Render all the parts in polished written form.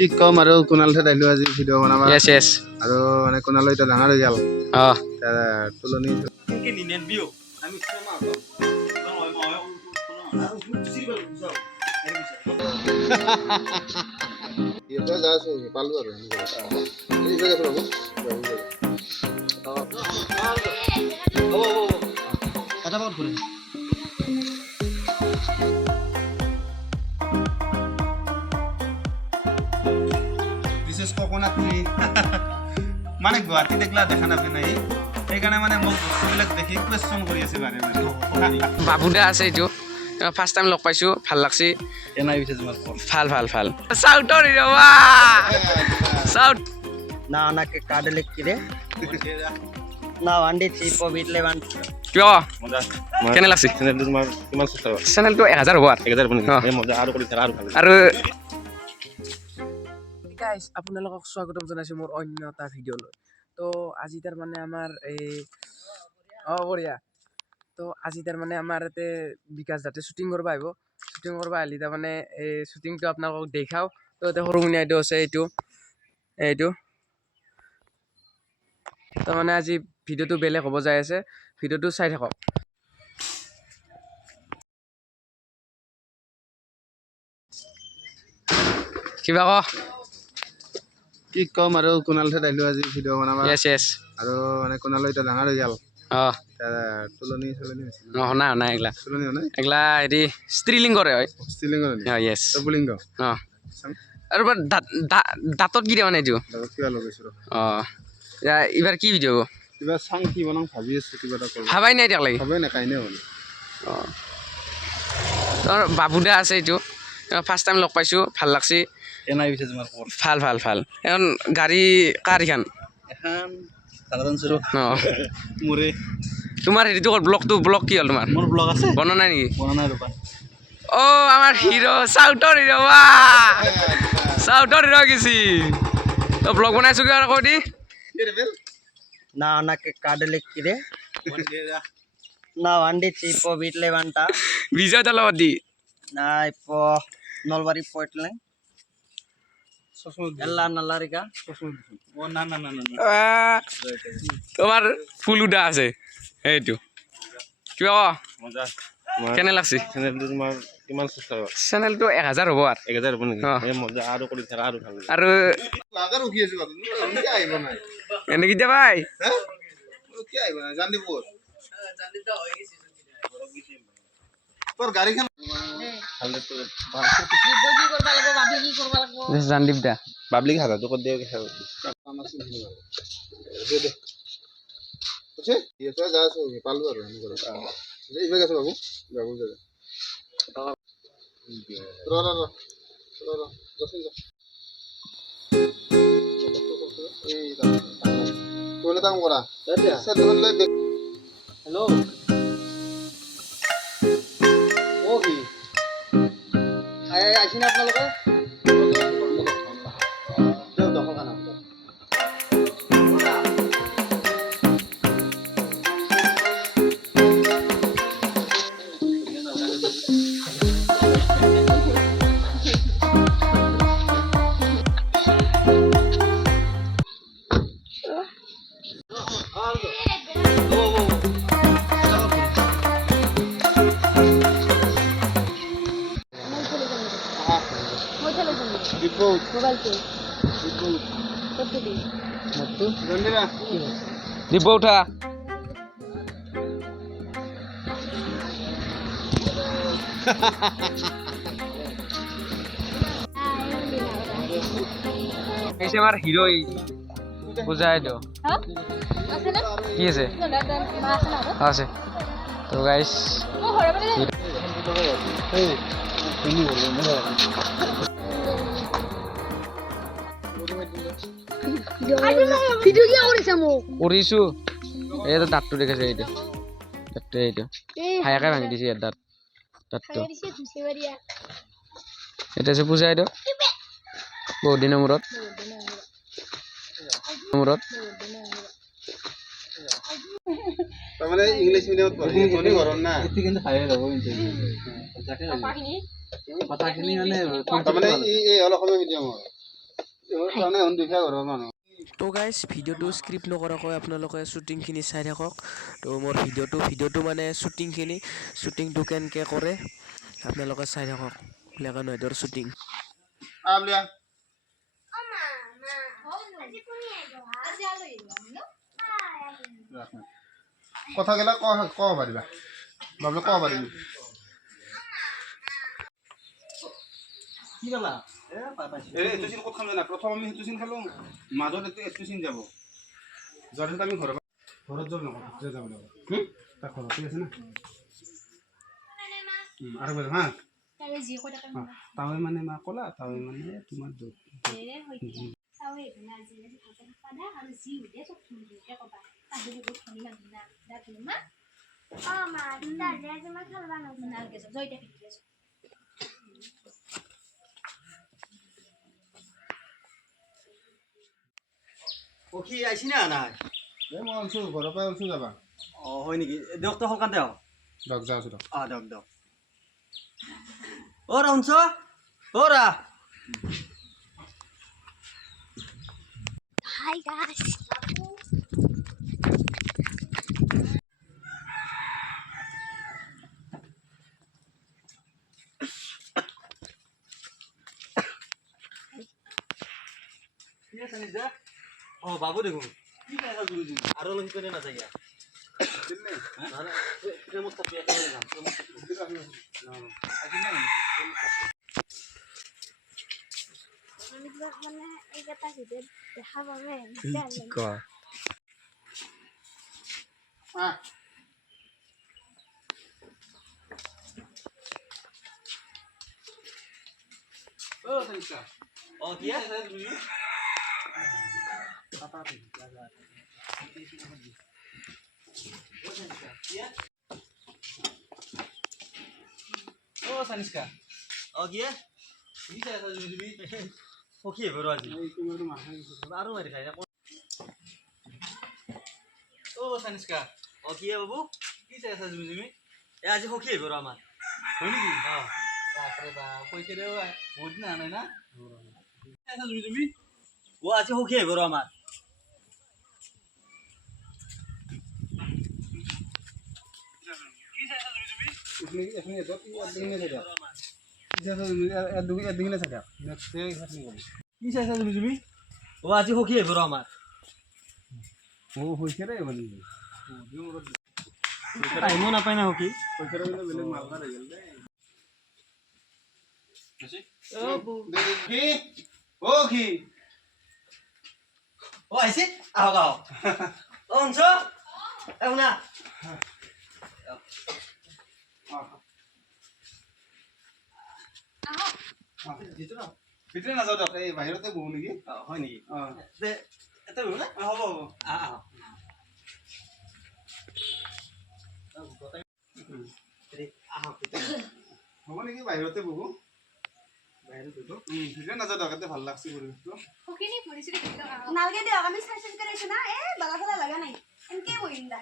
কি কম আৰু কুনাল ঠাইত আহিলো আজি ভিডিঅ' বনাবা। Yes, yes. আৰু মানে কুনাল এতিয়া ডাঙৰ হৈ গ'ল। তুলনি পালো আৰু কোকোনাট ট্ৰি মানে গুৱাহাটী দেখলা দেখা নাপায় নাই সেইকাৰণে মানে মোক বস্তুবিলাক দেখি কোৱেশ্চন কৰি আছে বাৰে বাৰে বাবুদা আছে এইটো ফাৰ্ষ্ট টাইম লগ পাইছো ভাল লাগছে কেনে হৈছে তোমাৰ ভাল সাউথৰ হিৰো वा সাউথ నా నాకు కార్డు లెక్కిదే నా వండి చీపో వీట్లే వండి কিয় কেনে লাগছে চেনেলটো তোমাৰ কিমান সাবস্ক্ৰাইবাৰ চেনেলটো 1000 হ'ব 1000 বনি এই মজা আৰু কৰি থাকা আৰু ভাল আৰু গাইস আপোনালোকক স্বাগতম জনাইছো মোৰ অন্য এটা ভিডিঅ'লৈ তো আজি তাৰ মানে আমাৰ এই বঢ়িয়া তো আজি তাৰ মানে আমাৰ ইয়াতে বিকাশ যাতে শ্বুটিং কৰিব আহিব শ্বুটিং কৰিব আহিলে তাৰ মানে এই শ্বুটিংটো আপোনালোকক দেখাও তো এতিয়া সৰুমুনীয়া এইটো আছে এইটো তাৰ মানে আজি ভিডিঅ'টো বেলেগ হ'ব যাই আছে ভিডিঅ'টো চাই থাকক কিবা ক কি কম আৰু কুনাল ঠাইত আহিলো আজি ভিডিঅ' বনাবা। yes yes আৰু মানে কুনাল এতিয়া ডাঙৰ হৈ গ'ল তুলনি শুনা এগলা তুলনি হয় এগলা হেৰি স্ত্ৰীলিংগৰে হয় ষ্টিলিঙৰ yes পুলিংগ আৰু দাঁতত কি দিয়া মানে এইটো কিবা লগাইছো এইবাৰ কি ভিডিঅ' কিবা চাং কি বনাম ভাবি আছো কিবা এটা কৰিব ভাবাই নাই এতিয়ালৈকে ভাবে নাখাই নে হ'ল তোৰ বাবুদা আছে এইটো ফাৰ্ষ্ট টাইম লগ পাইছো ভাল লাগছে কেনে হৈছে তোমাৰ ভাল এখন গাড়ী কাৰ এইখন এখন সাধাৰণ চুৰ মোৰে তোমাৰ হেৰিটো ব্লগ কি হ'ল তোমাৰ মোৰ ব্লগ আছে বনোৱা নাই নেকি বনা নাই ৰবা আমাৰ হিৰো সাউথৰ হিৰো वा সাউথৰ হিৰো গেছি তো ব্লগ বনাইছো কি আৰু কৈ দি నా నాకు కార్డు లెక్కిదే నా వండి చీపో వీట్లే వంట বিজয় তাৰ লগত দি నా ఇప్పో నల్వరి పోయిట్లే ಎಲ್ಲ ನಲ್ಲರಿಗ তোমাৰ ফুলুদা আছে এইটো কিবা মজা কেনে লাগছে চেনেলটো তোমাৰ কিমান সাবস্ক্ৰাইবাৰ চেনেলটো 1000 হ'ব 1000 বনি এই মজা আৰু কৰি থাকা আৰু ভাল আৰু লাগা ৰখি আছো কি আহিব নাই এনে কি যাবাই কি আহিব নাই জানদিপুৰ তোৰ গাড়ীখন জানদীপ দা পাব্লিক হাজাৰটো কৰি দিয়ক যা আছো পালো আৰু এইভাগে আছো বাবু বাবু তোলে কাম কৰা हेलो ओ কি আইছিনা আপোনালোকে দিব উঠা এইছে আমাৰ হিৰো বুজাই দিও কি আছে আছে তো গাইস ভিডিও কি কৰিছা মোক কৰিছো এইটো দাঁতটো দেখাইছে এইটো হায়াকে ভাঙি দিছে ইয়াৰ দাঁতটো এটা আছে পূজাই দিও বহুত দিনৰ মূৰত তাৰমানে ইংলিছ মিডিয়ামত পঢ়ি ধনী ঘৰৰ না এতি কিন্তু খাই যাব কথাখিনি মানে তাৰমানে এই অলপ সময় মিডিয়ামৰ মানে দেখা ঘৰৰ মানুহ তো গাইজ ভিডিঅ'টো স্ক্ৰিপ্ট নকৰাকৈ আপোনালোকে শ্বুটিংখিনি চাই থাকক তো মোৰ ভিডিঅ'টো মানে শ্বুটিংটো কেনেকৈ কৰে আপোনালোকে চাই থাকক ব্লেক এণ্ড হোৱাইটৰ শ্বুটিং আবলিয়া কথাগিলা ক'ব পাৰিবা বাবলে ক'ব পাৰিবি কি ক'লা এইটো চিন ক'ত খাম জানা প্ৰথম আমি সেইটো চিন খালোঁ মাজত এইটো চিন যাব যোৱাৰ পিছত আমি ঘৰত যাব নকওঁ যাব লাগিব তাৰ ঘৰতে আছে না আৰু বোলে হা তাৱে মানে মা ক'লা তাৱে মানে তোমাৰ সখী আহিছি না নাই এই মই ওলছোঁ ঘৰৰ পৰাই ওলছোঁ যাবা অঁ হয় নেকি দিয়ক তই সোনকালে দিয়ক দিয়ক যাওঁ আছোঁ দিয়ক দিয়ক অ' ৰা শুনছ অ' ৰা Hi guys. অঁ বাবু দেখোন কি খাইছা জুৰি আৰু অলপ শিকাই নাথাকে প্ৰেমত তাতে একেবাৰে যাম মানে এইকেইটা ভিডিঅ'ত দেখা পাবে অঁ কি অ' চানিষ্কা অঁ কি সখী আহিব আজি আৰু মাৰি খাই অ' চানিষ্কা অঁ কি বাবু কি চাই আছা তুমি আজি সখী আহিব আমাৰ হয় নেকি অঁ বাপৰে বাপ কৈছে ৰে বহুত দিন আনে না তুমি অ' আজি সখী আহিব আমাৰ কি চাইছা তুমি অ' আজি সখী আহিব আমাৰ হৈছে ৰে মানে টাইমো নাপায় না সখী বেলেগ মালদাৰ হৈ গ'ল দেই অ' আহিছে আহক আহক অ' শুনছ এ শুনা ভিতৰে নাযাওঁ দিয়ক এই বাহিৰতে বহো নেকি হয় নেকি অঁ এটা হ'ব না হ'ব হ'ব আহ হ'ব নেকি বাহিৰতে বহো ভিতৰে নাযাওঁ দিয়ক ইয়াতে ভাল লাগছে পৰিৱেশটো নালগে দিয়ক আমি চাই চাই কৰিছো না বালা ফালা লগা নাই এনকে বহিম দা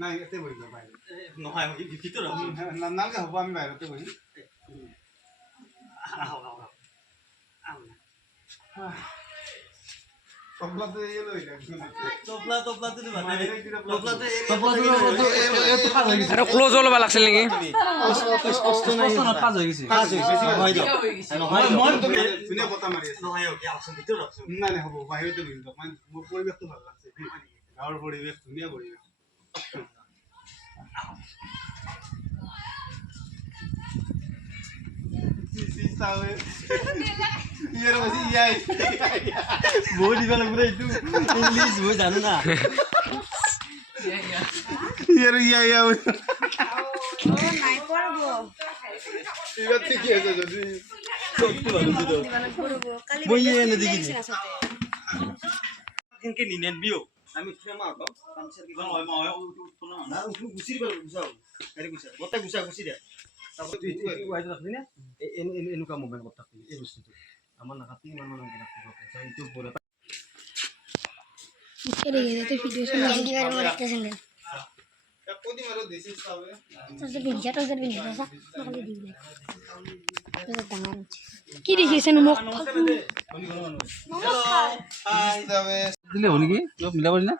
নাই ইয়াতে বহি যাওঁ বাহিৰত নহয় ভিতৰত নালাগে হ'ব আমি বাহিৰতে বহিম টপলাটো এই লৈ আৰু ক্ল'জ ল'ব লাগিছিল নেকি ধুনীয়া বতাহ মাৰি আছে নাই নাই হ'ব বাহিৰতে বহিম দিয়ক মানে মোৰ পৰিৱেশটো ভাল লাগছে গাঁৱৰ পৰিৱেশ ধুনীয়া পৰিৱেশ বহুত দিব লাগিব এইটো ইংলিছ মই জানো না নাই পড়ব মই এনে দেখি কেনকে নিনেন বিও আমি ফেমা হতো কামসার কি হয় হয় উঠতো না না গুছি দিবা গুছাও আরে গুছা গটা গুছা গুছি দে তারপর তুই ওয়াইড রাখবি না এনুকা মোবাইল করতে থাকবি এই বস্তুটো আমার নাকাতি মানুষ নাকি রাখতে পারবে তো বলে ভিডিও শুনে কৈ দিম আৰু দিছ ইজ চাবে তোৰ যে পিন্ধিছা তোৰ যে পিন্ধিছা চা নকলি দিবি তোৰ যে ডাঙৰ হৈছে কি দেখিছেনো মোক দিলে হ'ল নেকি অলপ মিলাব দিনা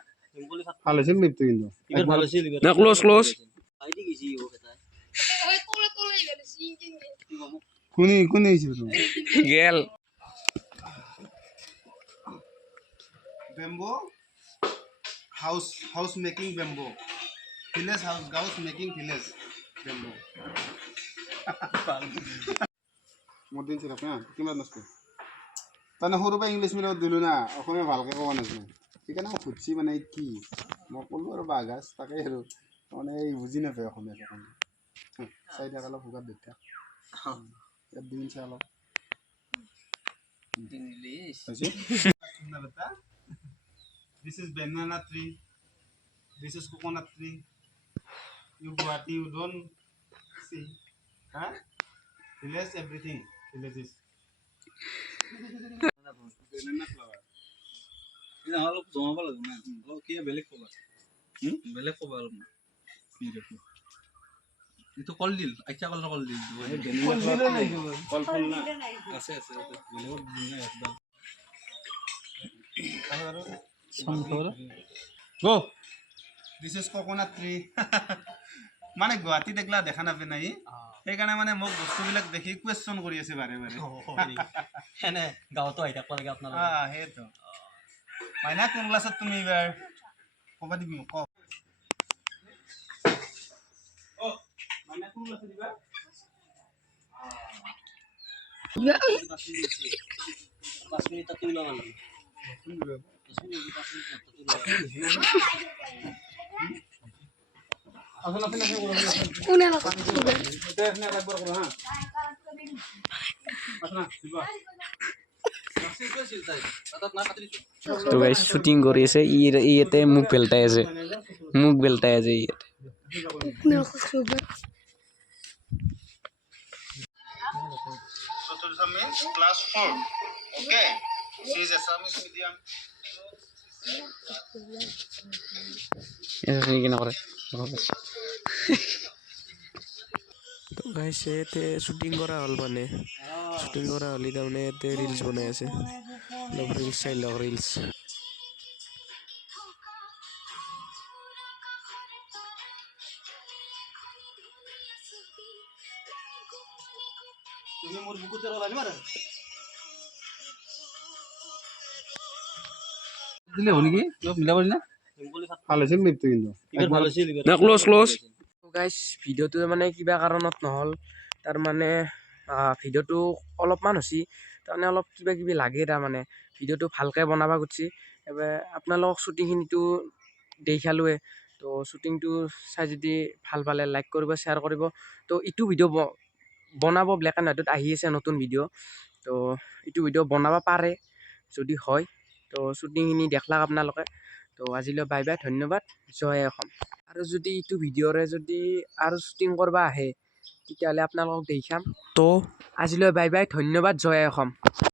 ভাল হৈছিল লিপটো কিন্তু ভাল আছিল না ক্লোজ ক্লোজ আইডি গেছি ও কথা কোনে আহিছিল তুমি গেল বেম্বো হাউস মেকিং বেম্বো ভিলেজ হাউস মেকিং ভিলেজ বেম্বো মোৰ দিন ছিল হা কিমান নষ্ট তাৰমানে সৰুৰ পৰা ইংলিছ মিডিয়ামত দিলোঁ না অসমীয়া ভালকৈ ক'ব নাজানো সেইকাৰণে মই সুধিছি মানে কি মই ক'লোঁ আৰু বাগাজ তাকে আৰু মানে এই বুজি নাপায় অসমীয়া চাই থাক অলপ ভোগাত দেখ ইয়াত দিন চাই অলপ English This is banana tree. This is coconut tree. You Guwahati, you don't see. Huh? Village, everything. Villages. Banana flower. এটা অলপ জমাব লাগিব না অলপ কি বেলেগ কবা বেলেগ কবা অলপ না এইটো কলডিল আচ্ছা কলডিল Colorful na. আছে আছে বেলেগত নাই একদম Go. This is coconut tree. মানে গুৱাহাটী দেখলা দেখা নাপায় নাই সেইকাৰণে মানে মোক বস্তুবিলাক দেখি কুৱেশ্যন কৰি আছে বাৰে বাৰে এনে গাঁৱতো আহি থাকিব লাগে আপোনালোক সেইটো মাইনা কোন ক্লাছত তুমি এইবাৰ ক'বা দিবি মোক ক মাইনা কোন ক্লাছত দিবা 5 মিনিট তাতে ওলাব লাগে কোনে লগত তো গাইস শুটিং কৰি আছে ইয়াতে মুখ বেলটাই আছে ইয়াতে কোনে লগত Sotursa means class 4. Okay. She is Assamese medium. কি নকৰে তো গাইস ইয়াতে শুটিং কৰা হ'ল মানে শুটিং কৰা হ'লে তাৰমানে ইয়াতে ৰিলছ বনাই আছে অলপ ৰিলছ চাই লওক ৰিলছ তুমি মোৰ বুকুতে ৰলা নিমাৰা দিলে হ'ল নেকি অলপ মিলাব দিনা ভাল হৈছিল লিপটো কিন্তু ইবাৰ ভাল আছিল না ক্লোজ ক্লোজ গাইস ভিডিঅ'টো মানে কিবা কাৰণত নহ'ল তাৰ মানে ভিডিঅ'টো অলপমান হৈছে তাৰমানে অলপ কিবা কিবি লাগে তাৰমানে ভিডিঅ'টো ভালকৈ বনাব খুজিছে এবাৰ আপোনালোকক শ্বুটিংখিনিতো দেখালোৱে তো শ্বুটিংটো চাই যদি ভাল পালে লাইক কৰিব শ্বেয়াৰ কৰিব তো ইটো ভিডিঅ' বনাব ব্লেক এণ্ড হোৱাইটত আহি আছে নতুন ভিডিঅ' তো ইটো ভিডিঅ' বনাব পাৰে যদি হয় তো শ্বুটিংখিনি দেখলাক আপোনালোকে তো আজিলৈ বাই বাই ধন্যবাদ জয় অসম আৰু যদি ইটো ভিডিঅ'ৰে যদি আৰু শ্বুটিং কৰিব আহে তেতিয়াহ'লে আপোনালোকক দেখাম তো আজিলৈ বাই বাই ধন্যবাদ জয় অসম